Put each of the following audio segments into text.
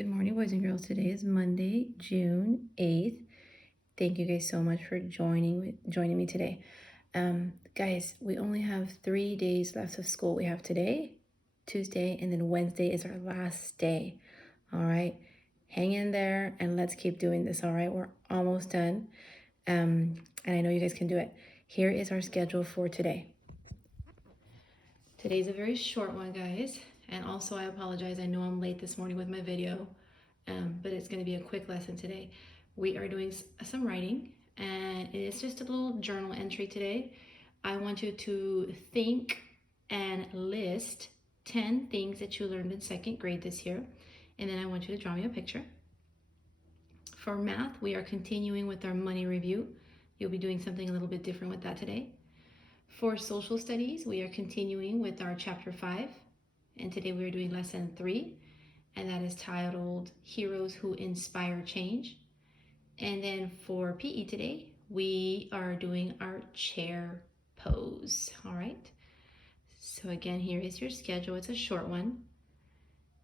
Good morning, boys and girls. Today is Monday, June 8th. Thank you guys so much for joining me today. Guys, we only have 3 days left of school. We have today, Tuesday, and then Wednesday is our last day. All right, hang in there and let's keep doing this. All right, we're almost done. And I know you guys can do it. Here is our schedule for today. Today's a very short one, guys. And also, I apologize. I know I'm late this morning with my video, but it's going to be a quick lesson today. We are doing some writing, and it's just a little journal entry today. I want you to think and list 10 things that you learned in second grade this year, and then I want you to draw me a picture. For math, we are continuing with our money review. You'll be doing something a little bit different with that today. For social studies, we are continuing with our chapter 5, and today we are doing lesson 3, and that is titled Heroes Who Inspire Change. And then for PE today, we are doing our chair pose. All right. So again, here is your schedule. It's a short one.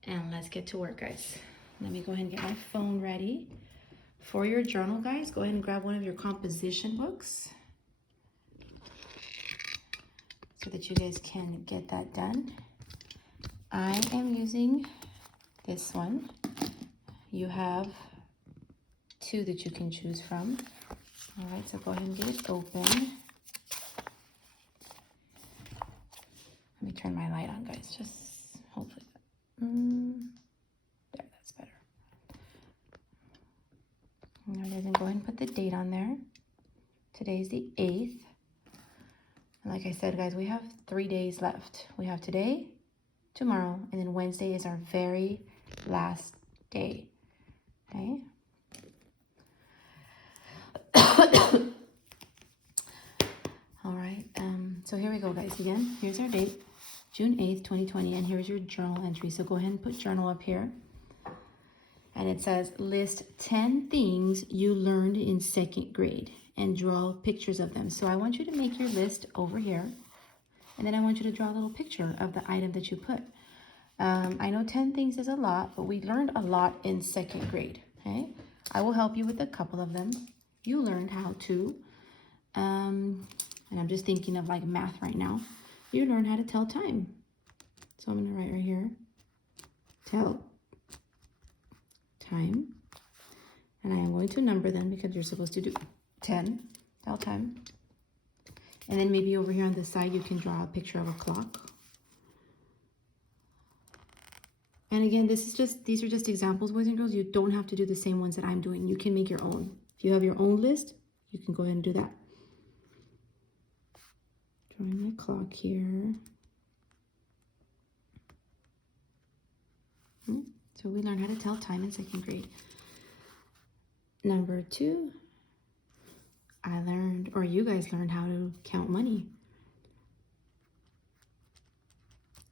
And let's get to work, guys. Let me go ahead and get my phone ready. For your journal, guys, go ahead and grab one of your composition books so that you guys can get that done. I am using this one. You have 2 that you can choose from. All right, so go ahead and get it open. Let me turn my light on, guys, just hopefully. There, that's better. Now, guys, and go ahead and put the date on there. Today's the 8th. And like I said, guys, we have 3 days left. We have today, tomorrow, and then Wednesday is our very last day. Okay. All right. So here we go, guys. Again, here's our date, June 8th, 2020, and here's your journal entry. So go ahead and put journal up here. And it says, list 10 things you learned in second grade and draw pictures of them. So I want you to make your list over here. And then I want you to draw a little picture of the item that you put. I know 10 things is a lot, but we learned a lot in second grade, okay? I will help you with a couple of them. You learned how to, and I'm just thinking of like math right now. You learned how to tell time. So I'm gonna write right here, tell time. And I am going to number them because you're supposed to do 10, tell time. And then maybe over here on the side, you can draw a picture of a clock. And again, these are just examples, boys and girls. You don't have to do the same ones that I'm doing. You can make your own. If you have your own list, you can go ahead and do that. Drawing my clock here. So we learned how to tell time in second grade. Number 2, I learned, or you guys learned how to count money.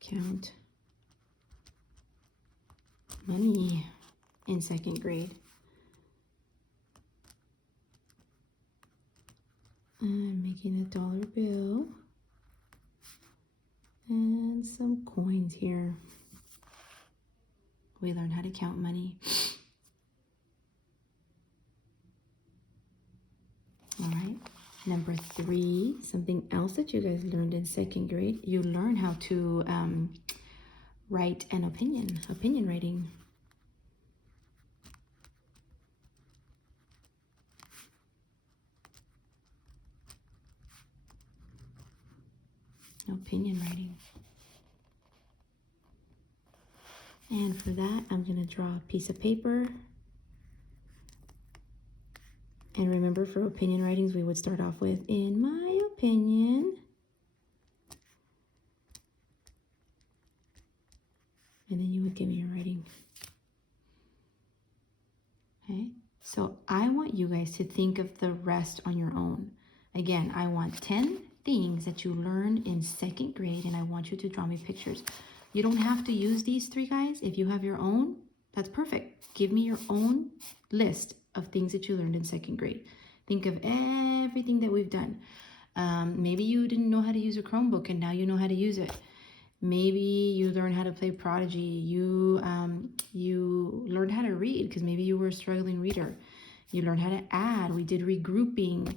Count money in second grade. I'm making a dollar bill and some coins here. We learned how to count money. All right. Number 3, something else that you guys learned in second grade. You learn how to write an opinion writing. Opinion writing. And for that, I'm going to draw a piece of paper. And remember, for opinion writings, we would start off with, in my opinion. And then you would give me your writing. Okay, so I want you guys to think of the rest on your own. Again, I want 10 things that you learned in second grade, and I want you to draw me pictures. You don't have to use these 3, guys. If you have your own, that's perfect. Give me your own list of things that you learned in second grade. Think of everything that we've done. Maybe you didn't know how to use a Chromebook, and now you know how to use it. Maybe you learned how to play Prodigy. You learned how to read because maybe you were a struggling reader. You learned how to add. We did regrouping.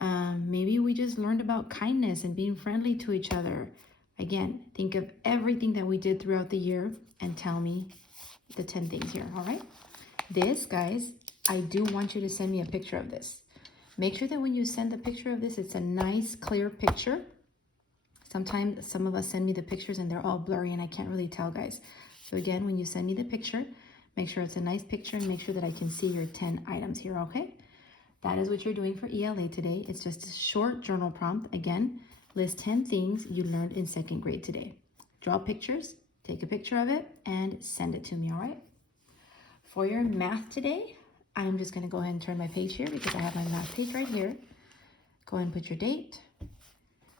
Maybe we just learned about kindness and being friendly to each other. Again, think of everything that we did throughout the year and tell me the 10 things here, all right? This, guys, I do want you to send me a picture of this. Make sure that when you send the picture of this, it's a nice, clear picture. Sometimes some of us send me the pictures and they're all blurry and I can't really tell, guys. So again, when you send me the picture, make sure it's a nice picture and make sure that I can see your 10 items here, okay? That is what you're doing for ELA today. It's just a short journal prompt. Again, list 10 things you learned in 2nd grade today. Draw pictures, take a picture of it, and send it to me, all right? For your math today, I'm just going to go ahead and turn my page here because I have my math page right here. Go ahead and put your date.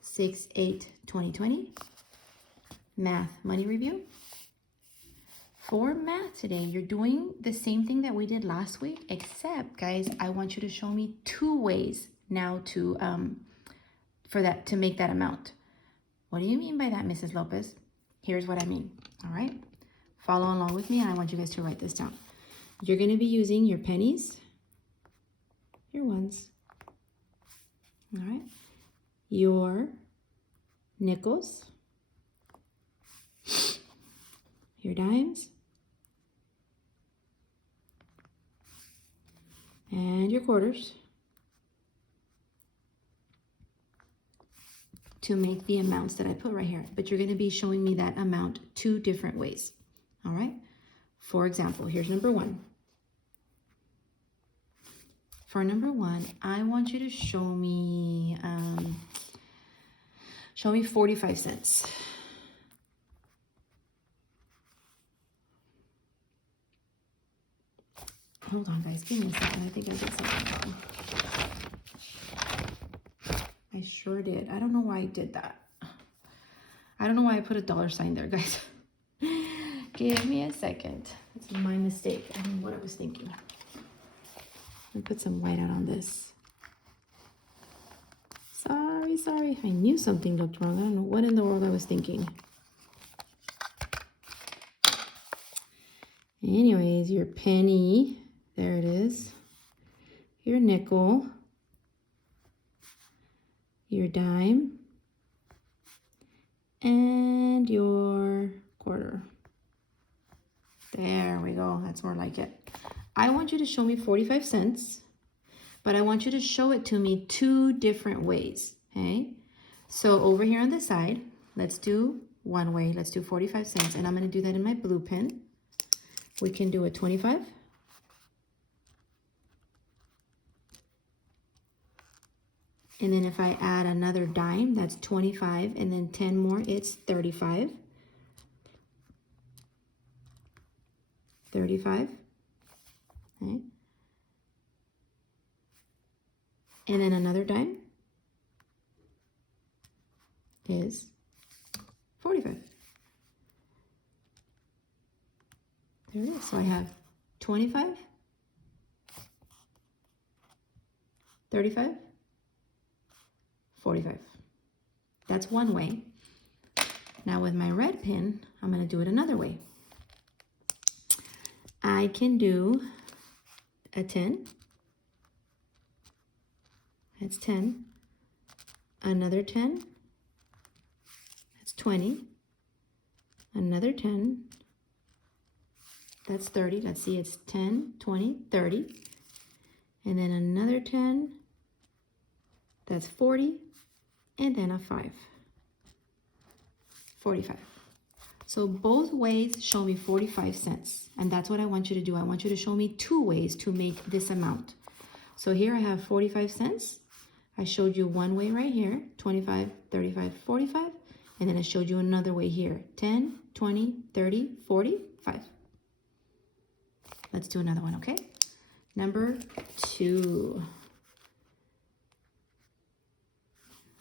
6/8/2020. Math money review. For math today, you're doing the same thing that we did last week, except, guys, I want you to show me 2 ways now to to make that amount. What do you mean by that, Mrs. Lopez? Here's what I mean. All right, follow along with me, and I want you guys to write this down. You're going to be using your pennies, your ones, all right, your nickels, your dimes, and your quarters to make the amounts that I put right here. But you're going to be showing me that amount 2 different ways. All right. For example, here's number 1. For number 1, I want you to show me 45 cents. Hold on, guys. Give me a second. I think I did something wrong. I sure did. I don't know why I did that. I don't know why I put a $sign there, guys. Give me a second. It's my mistake. I don't know what I was thinking. Let me put some white out on this. Sorry. I knew something looked wrong. I don't know what in the world I was thinking. Anyways, your penny. There it is. Your nickel. Your dime. And your quarter. There we go. That's more like it. I want you to show me 45 cents, but I want you to show it to me 2 different ways, okay? So over here on the side, let's do one way. Let's do 45 cents, and I'm going to do that in my blue pen. We can do a 25. And then if I add another dime, that's 25, and then 10 more, it's 35. 35. Okay. And then another dime is 45. There it is. So I have 25, 35, 45. That's one way. Now with my red pen, I'm going to do it another way. I can do a 10. That's 10. Another 10. That's 20. Another 10. That's 30. Let's see, it's 10, 20, 30. And then another 10. That's 40. And then a 5. 45. So both ways show me 45 cents. And that's what I want you to do. I want you to show me 2 ways to make this amount. So here I have 45 cents. I showed you one way right here, 25, 35, 45. And then I showed you another way here, 10, 20, 30, 45. Let's do another one, okay? Number 2.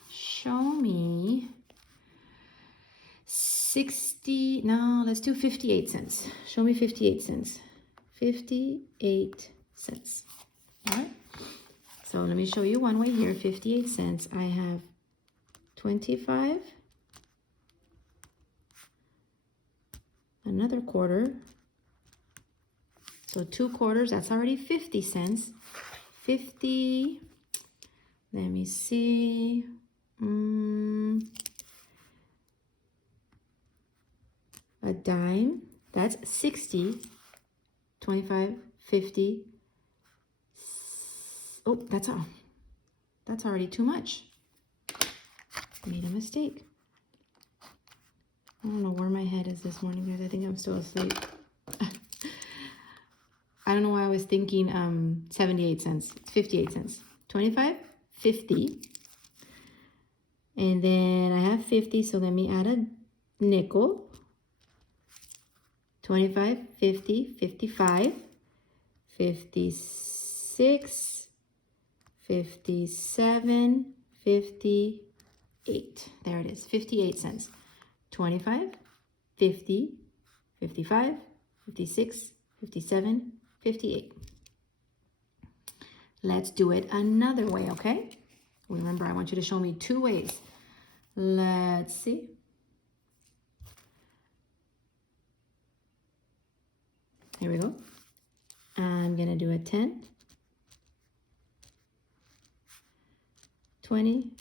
Show me 60, no, let's do 58 cents. Show me 58 cents. 58 cents. All right. So let me show you one way here, 58 cents. I have 25, another quarter. So 2 quarters, that's already 50 cents. 50, let me see. A dime, that's 60. 25, 50. Oh, that's already too much. Made a mistake. I don't know where my head is this morning, guys. I think I'm still asleep. I don't know why I was thinking 78 cents. 58 cents. 25, 50. And then I have 50, so let me add a nickel. 25, 50, 55, 56, 57, 58. There it is, 58 cents. 25, 50, 55, 56, 57, 58. Let's do it another way, okay? Remember, I want you to show me 2 ways. Let's see. Here we go. I'm gonna do a 10, 20,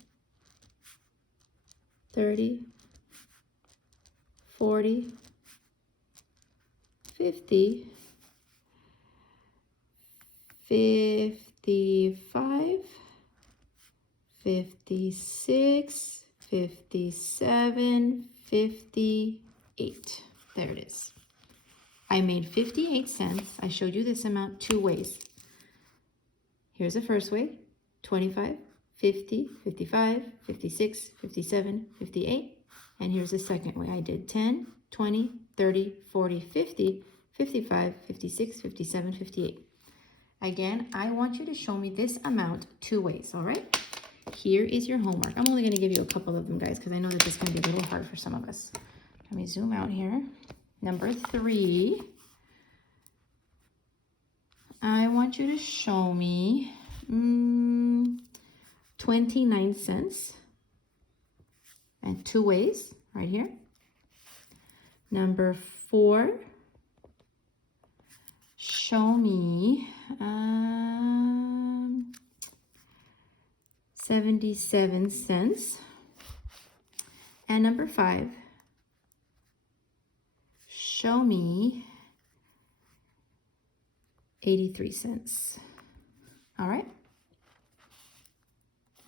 30, 40, 50, 55, 56, 57, 58. There it is. I made 58 cents. I showed you this amount 2 ways. Here's the first way, 25, 50, 55, 56, 57, 58. And here's the second way. I did 10, 20, 30, 40, 50, 55, 56, 57, 58. Again, I want you to show me this amount 2 ways, all right? Here is your homework. I'm only going to give you a couple of them, guys, because I know that this is going to be a little hard for some of us. Let me zoom out here. Number 3, I want you to show me 29 cents and 2 ways right here. Number 4, show me 77 cents. And number 5, show me 83 cents. All right.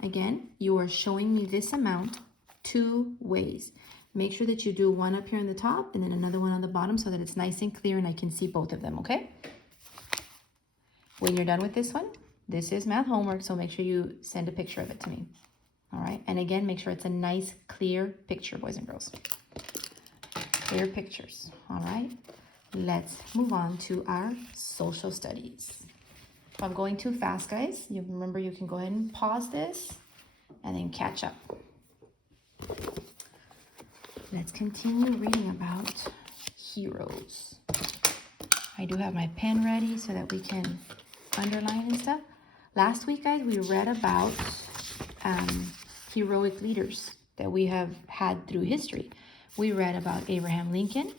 Again, you are showing me this amount 2 ways. Make sure that you do one up here on the top and then another one on the bottom so that it's nice and clear and I can see both of them, okay? When you're done with this one, this is math homework, so make sure you send a picture of it to me. All right. And again, make sure it's a nice, clear picture, boys and girls. Clear pictures. All right. Let's move on to our social studies. If I'm going too fast, guys, you remember you can go ahead and pause this and then catch up. Let's continue reading about heroes. I do have my pen ready so that we can underline and stuff. Last week, guys, we read about heroic leaders that we have had through history. We read about Abraham Lincoln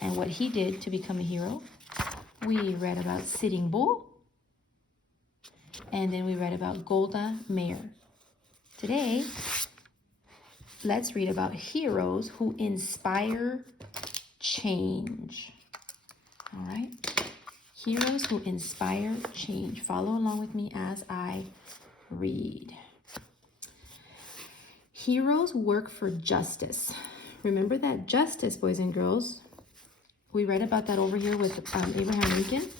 and what he did to become a hero. We read about Sitting Bull. And then we read about Golda Meir. Today, let's read about heroes who inspire change. All right? Heroes who inspire change. Follow along with me as I read. Heroes work for justice. Remember that justice, boys and girls. We read about that over here with Abraham Lincoln.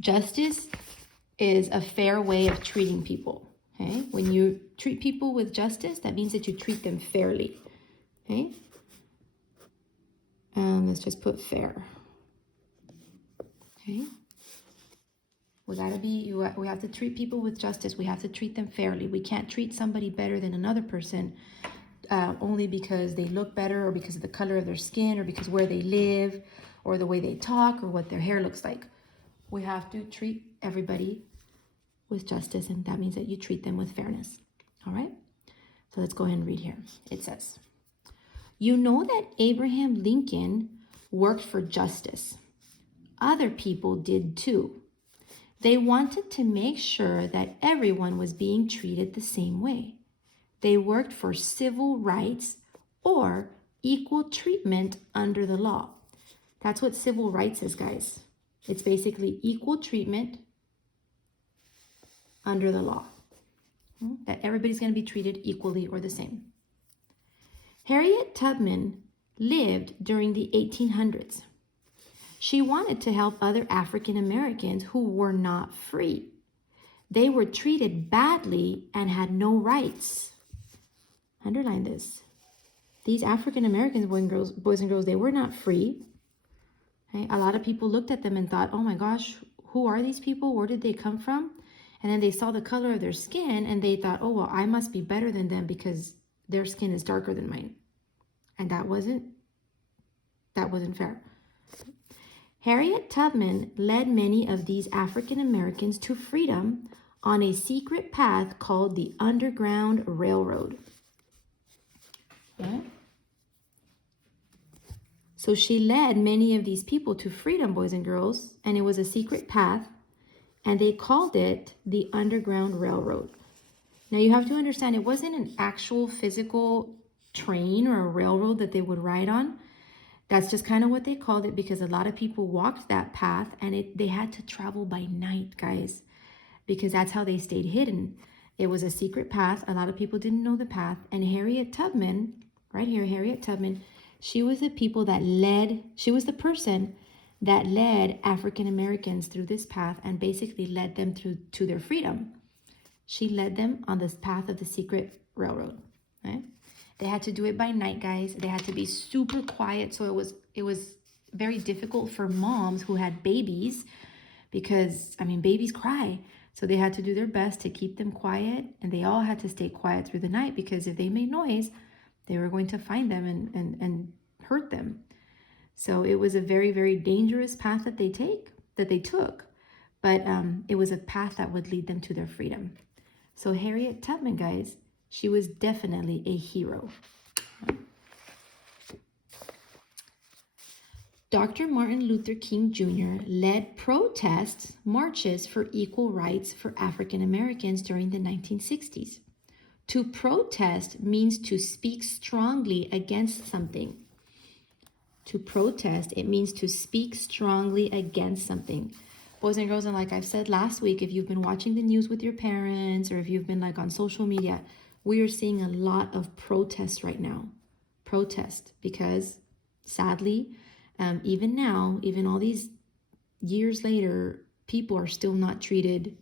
Justice is a fair way of treating people. Okay? When you treat people with justice, that means that you treat them fairly. Okay? Let's just put fair. Okay? We have to treat people with justice. We have to treat them fairly. We can't treat somebody better than another person only because they look better or because of the color of their skin or because where they live or the way they talk or what their hair looks like. We have to treat everybody with justice, and that means that you treat them with fairness. All right? So let's go ahead and read here. It says, You know that Abraham Lincoln worked for justice. Other people did too. They wanted to make sure that everyone was being treated the same way. They worked for civil rights or equal treatment under the law. That's what civil rights is, guys. It's basically equal treatment under the law. That everybody's going to be treated equally or the same. Harriet Tubman lived during the 1800s. She wanted to help other African Americans who were not free. They were treated badly and had no rights. Underline this. These African Americans, boys and girls, they were not free. Okay? A lot of people looked at them and thought, oh my gosh, who are these people? Where did they come from? And then they saw the color of their skin and they thought, oh, well, I must be better than them because their skin is darker than mine. And that wasn't fair. Harriet Tubman led many of these African Americans to freedom on a secret path called the Underground Railroad. Yeah. So she led many of these people to freedom, boys and girls, and it was a secret path, and they called it the Underground Railroad. Now you have to understand, it wasn't an actual physical train or a railroad that they would ride on. That's just kind of what they called it because a lot of people walked that path and they had to travel by night, guys, because that's how they stayed hidden. It was a secret path. A lot of people didn't know the path. And Harriet Tubman, right here, Harriet Tubman, she was the person that led African Americans through this path and basically led them to their freedom. She led them on this path of the secret railroad, right? They had to do it by night, guys. They had to be super quiet. So it was very difficult for moms who had babies because, I mean, babies cry. So they had to do their best to keep them quiet. And they all had to stay quiet through the night because if they made noise, they were going to find them and hurt them. So it was a very, very dangerous path that they took. But it was a path that would lead them to their freedom. So Harriet Tubman, guys, she was definitely a hero. Dr. Martin Luther King Jr. led protests, marches for equal rights for African Americans during the 1960s. To protest means to speak strongly against something. To protest, it means to speak strongly against something. Boys and girls, and like I've said last week, if you've been watching the news with your parents or if you've been like on social media, we are seeing a lot of protests right now. Protest, because sadly, even now, even all these years later, people are still not treated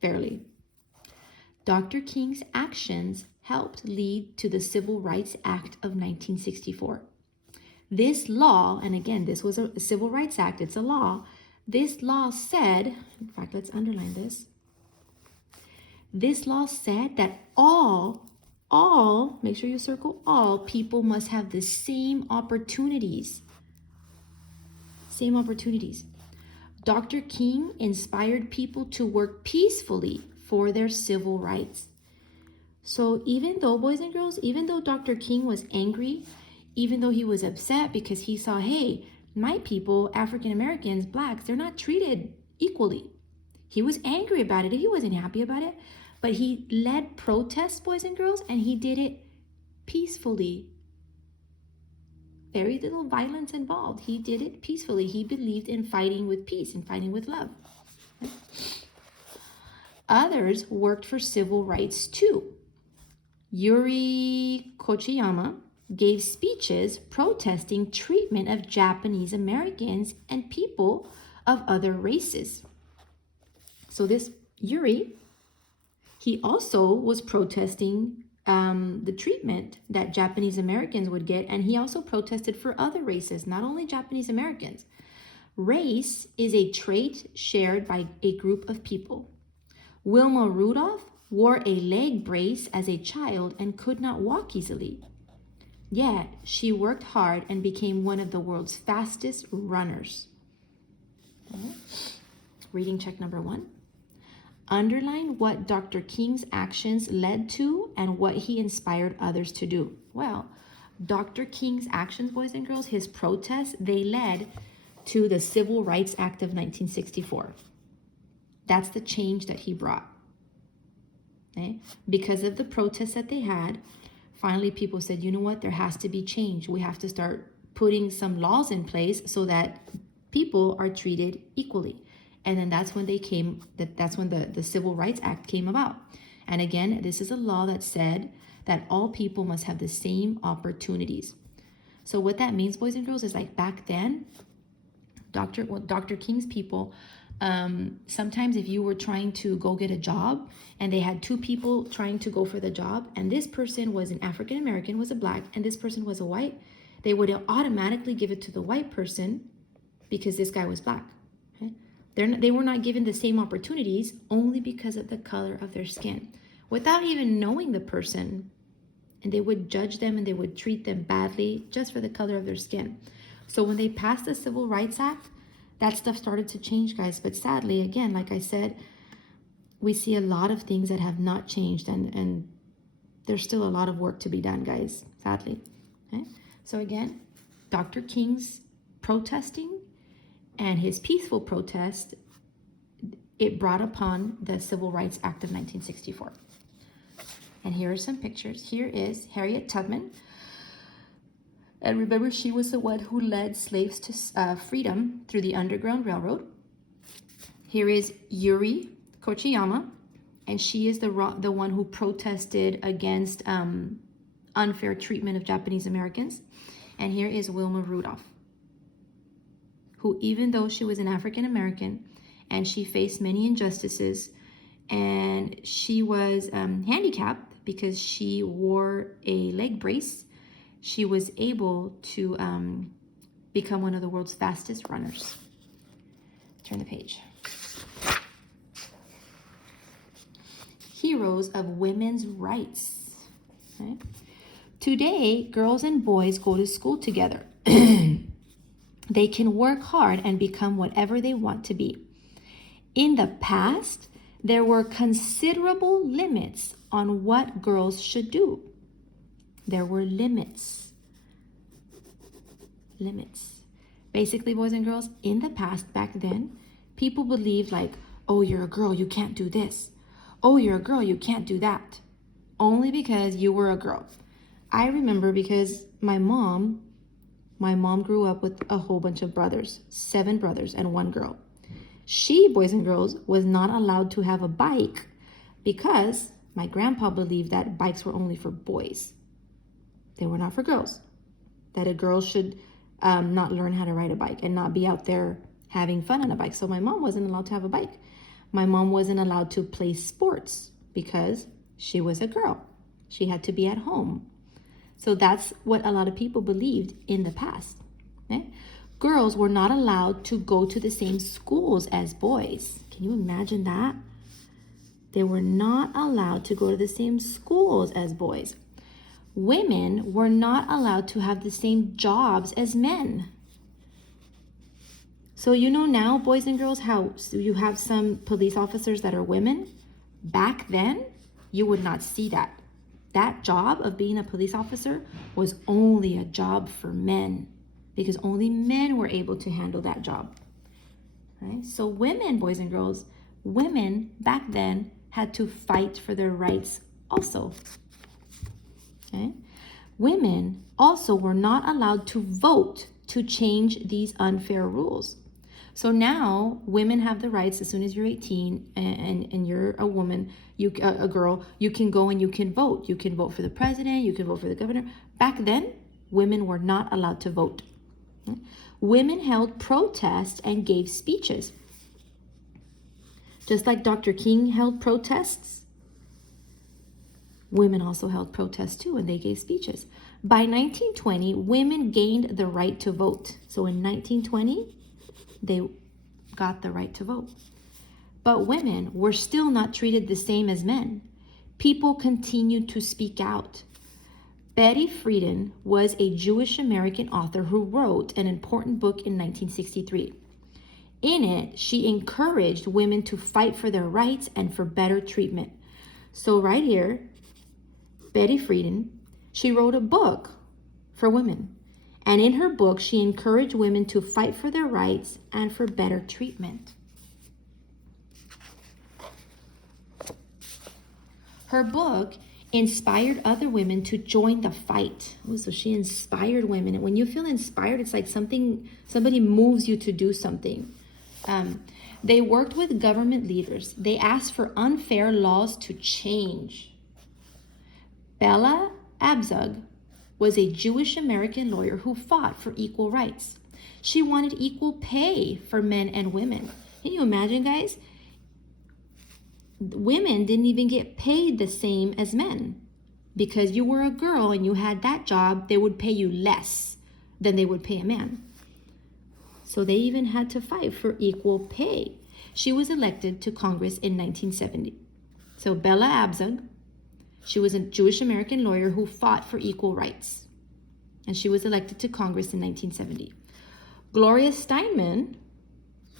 fairly. Dr. King's actions helped lead to the Civil Rights Act of 1964. This law, and again, this was a Civil Rights Act, it's a law. This law said, in fact, let's underline this. This law said that all, make sure you circle all, people must have the same opportunities. Same opportunities. Dr. King inspired people to work peacefully for their civil rights. So even though, boys and girls, even though Dr. King was angry, even though he was upset because he saw, hey, my people, African Americans, blacks, they're not treated equally. He was angry about it. He wasn't happy about it. But he led protests, boys and girls, and he did it peacefully. Very little violence involved. He did it peacefully. He believed in fighting with peace and fighting with love. Others worked for civil rights too. Yuri Kochiyama gave speeches protesting treatment of Japanese Americans and people of other races. So this Yuri, he also was protesting the treatment that Japanese Americans would get, and he also protested for other races, not only Japanese Americans. Race is a trait shared by a group of people. Wilma Rudolph wore a leg brace as a child and could not walk easily. Yet, she worked hard and became one of the world's fastest runners. Okay. Reading check number 1. Underline what Dr. King's actions led to and what he inspired others to do. Well, Dr. King's actions, boys and girls, his protests, they led to the Civil Rights Act of 1964. That's the change that he brought. Okay? Because of the protests that they had, finally people said, you know what, there has to be change. We have to start putting some laws in place so that people are treated equally. And then that's when that's when the Civil Rights Act came about. And again, this is a law that said that all people must have the same opportunities. So what that means, boys and girls, is like back then, Dr. King's people, sometimes if you were trying to go get a job and they had two people trying to go for the job, and this person was an African American, was a black, and this person was a white, they would automatically give it to the white person because this guy was black. Okay? They were not given the same opportunities only because of the color of their skin, without even knowing the person. And they would judge them and they would treat them badly just for the color of their skin. So when they passed the Civil Rights Act, that stuff started to change, guys. But sadly, again, like I said, we see a lot of things that have not changed, and there's still a lot of work to be done, guys, sadly. Okay? So again, Dr. King's protesting and his peaceful protest, it brought upon the Civil Rights Act of 1964. And here are some pictures. Here is Harriet Tubman. And remember, she was the one who led slaves to freedom through the Underground Railroad. Here is Yuri Kochiyama, and she is the one who protested against unfair treatment of Japanese Americans. And here is Wilma Rudolph, who, even though she was an African American and she faced many injustices, and she was handicapped because she wore a leg brace, she was able to become one of the world's fastest runners. Turn the page. Heroes of women's rights. Okay. Today, girls and boys go to school together. They can work hard and become whatever they want to be. In the past, there were considerable limits on what girls should do. There were limits. Basically, boys and girls, in the past, back then, people believed like, oh, you're a girl, you can't do this. Oh, you're a girl, you can't do that. Only because you were a girl. I remember because my mom grew up with a whole bunch of brothers, 7 brothers and 1 girl. She, boys and girls, was not allowed to have a bike because my grandpa believed that bikes were only for boys. They were not for girls. That a girl should not learn how to ride a bike and not be out there having fun on a bike. So my mom wasn't allowed to have a bike. My mom wasn't allowed to play sports because she was a girl. She had to be at home. So that's what a lot of people believed in the past. Okay? Girls were not allowed to go to the same schools as boys. Can you imagine that? They were not allowed to go to the same schools as boys. Women were not allowed to have the same jobs as men. So you know now, boys and girls, how you have some police officers that are women? Back then, you would not see that. That job of being a police officer was only a job for men because only men were able to handle that job. Okay? So women, boys and girls, women back then had to fight for their rights also. Okay? Women also were not allowed to vote to change these unfair rules. So now women have the rights as soon as you're 18 and you're a woman, a girl, you can go and you can vote. You can vote for the president, you can vote for the governor. Back then, women were not allowed to vote. Okay? Women held protests and gave speeches. Just like Dr. King held protests, women also held protests too, and they gave speeches. By 1920, women gained the right to vote. So in 1920, they got the right to vote. But women were still not treated the same as men. People continued to speak out. Betty Friedan was a Jewish American author who wrote an important book in 1963. In it, she encouraged women to fight for their rights and for better treatment. So right here, Betty Friedan, she wrote a book for women. And in her book, she encouraged women to fight for their rights and for better treatment. Her book inspired other women to join the fight. Oh, so she inspired women. And when you feel inspired, it's like somebody moves you to do something. They worked with government leaders. They asked for unfair laws to change. Bella Abzug was a Jewish American lawyer who fought for equal rights. She wanted equal pay for men and women. Can you imagine, guys? Women didn't even get paid the same as men. Because you were a girl and you had that job, they would pay you less than they would pay a man. So they even had to fight for equal pay. She was elected to Congress in 1970. So Bella Abzug, she was a Jewish American lawyer who fought for equal rights. And she was elected to Congress in 1970. Gloria Steinman,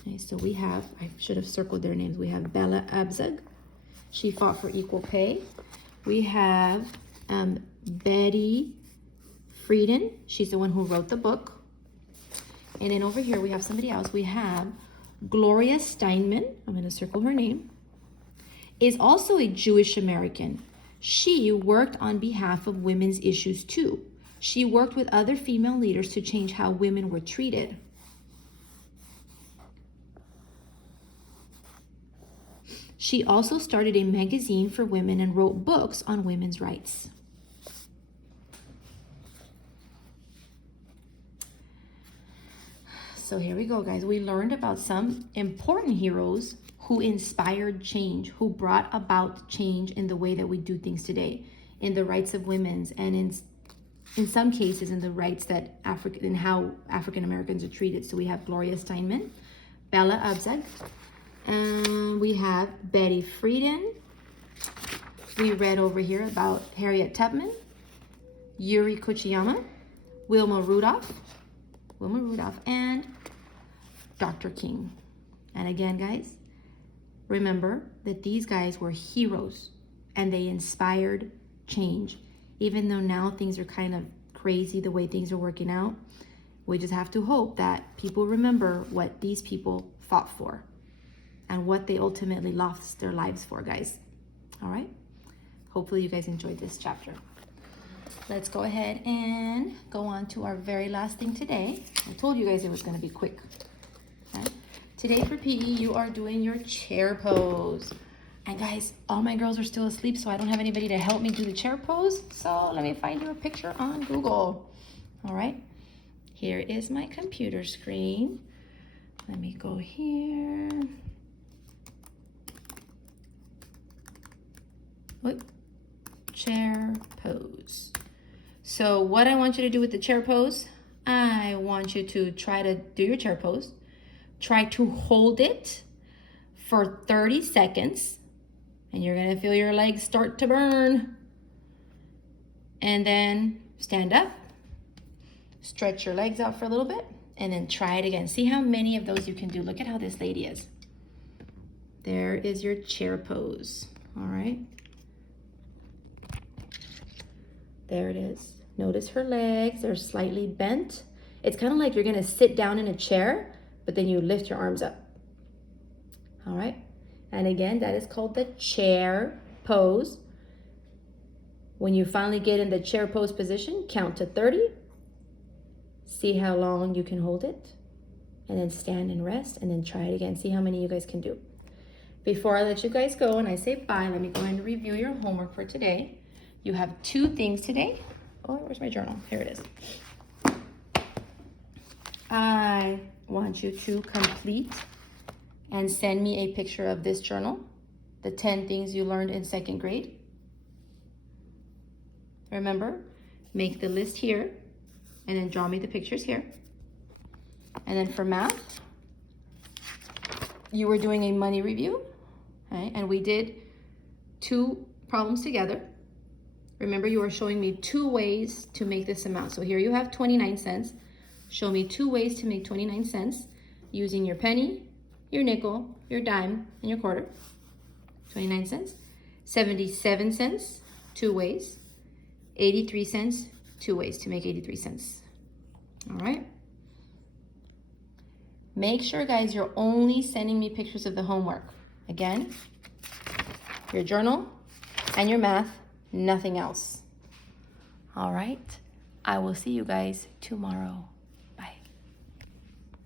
okay, so we have, I should have circled their names. We have Bella Abzug. She fought for equal pay. We have Betty Friedan. She's the one who wrote the book. And then over here we have somebody else. We have Gloria Steinman. I'm going to circle her name. Is also a Jewish American. She worked on behalf of women's issues too. She worked with other female leaders to change how women were treated. She also started a magazine for women and wrote books on women's rights. So here we go, guys. We learned about some important heroes who inspired change, who brought about change in the way that we do things today, in the rights of women's, and in some cases in the rights that in how African Americans are treated. So we have Gloria Steinman, Bella Abzug, and we have Betty Friedan. We read over here about Harriet Tubman, Yuri Kochiyama, Wilma Rudolph, and Dr. King. And again, guys, remember that these guys were heroes and they inspired change. Even though now things are kind of crazy the way things are working out, we just have to hope that people remember what these people fought for and what they ultimately lost their lives for, guys. All right? Hopefully you guys enjoyed this chapter. Let's go ahead and go on to our very last thing today. I told you guys it was going to be quick. Okay? Today for PE, you are doing your chair pose. And guys, all my girls are still asleep, so I don't have anybody to help me do the chair pose. So let me find you a picture on Google. All right. Here is my computer screen. Let me go here. Whoop. Chair pose. So what I want you to do with the chair pose, I want you to try to do your chair pose. Try to hold it for 30 seconds. And you're going to feel your legs start to burn. And then stand up. Stretch your legs out for a little bit. And then try it again. See how many of those you can do. Look at how this lady is. There is your chair pose. All right. There it is. Notice her legs. They're slightly bent. It's kind of like you're going to sit down in a chair, but then you lift your arms up. All right. And again, that is called the chair pose. When you finally get in the chair pose position, count to 30. See how long you can hold it. And then stand and rest. And then try it again. See how many you guys can do. Before I let you guys go and I say bye, let me go ahead and review your homework for today. You have 2 things today. Oh, where's my journal? Here it is. I want you to complete and send me a picture of this journal, the 10 things you learned in 2nd grade. Remember, make the list here and then draw me the pictures here. And then for math, you were doing a money review, okay? And we did 2 problems together. Remember, you are showing me 2 ways to make this amount. So here you have 29 cents. Show me 2 ways to make 29 cents using your penny, your nickel, your dime, and your quarter. 29 cents. 77 cents, 2 ways. 83 cents, 2 ways to make 83 cents. All right. Make sure, guys, you're only sending me pictures of the homework. Again, your journal and your math, nothing else. All right. I will see you guys tomorrow.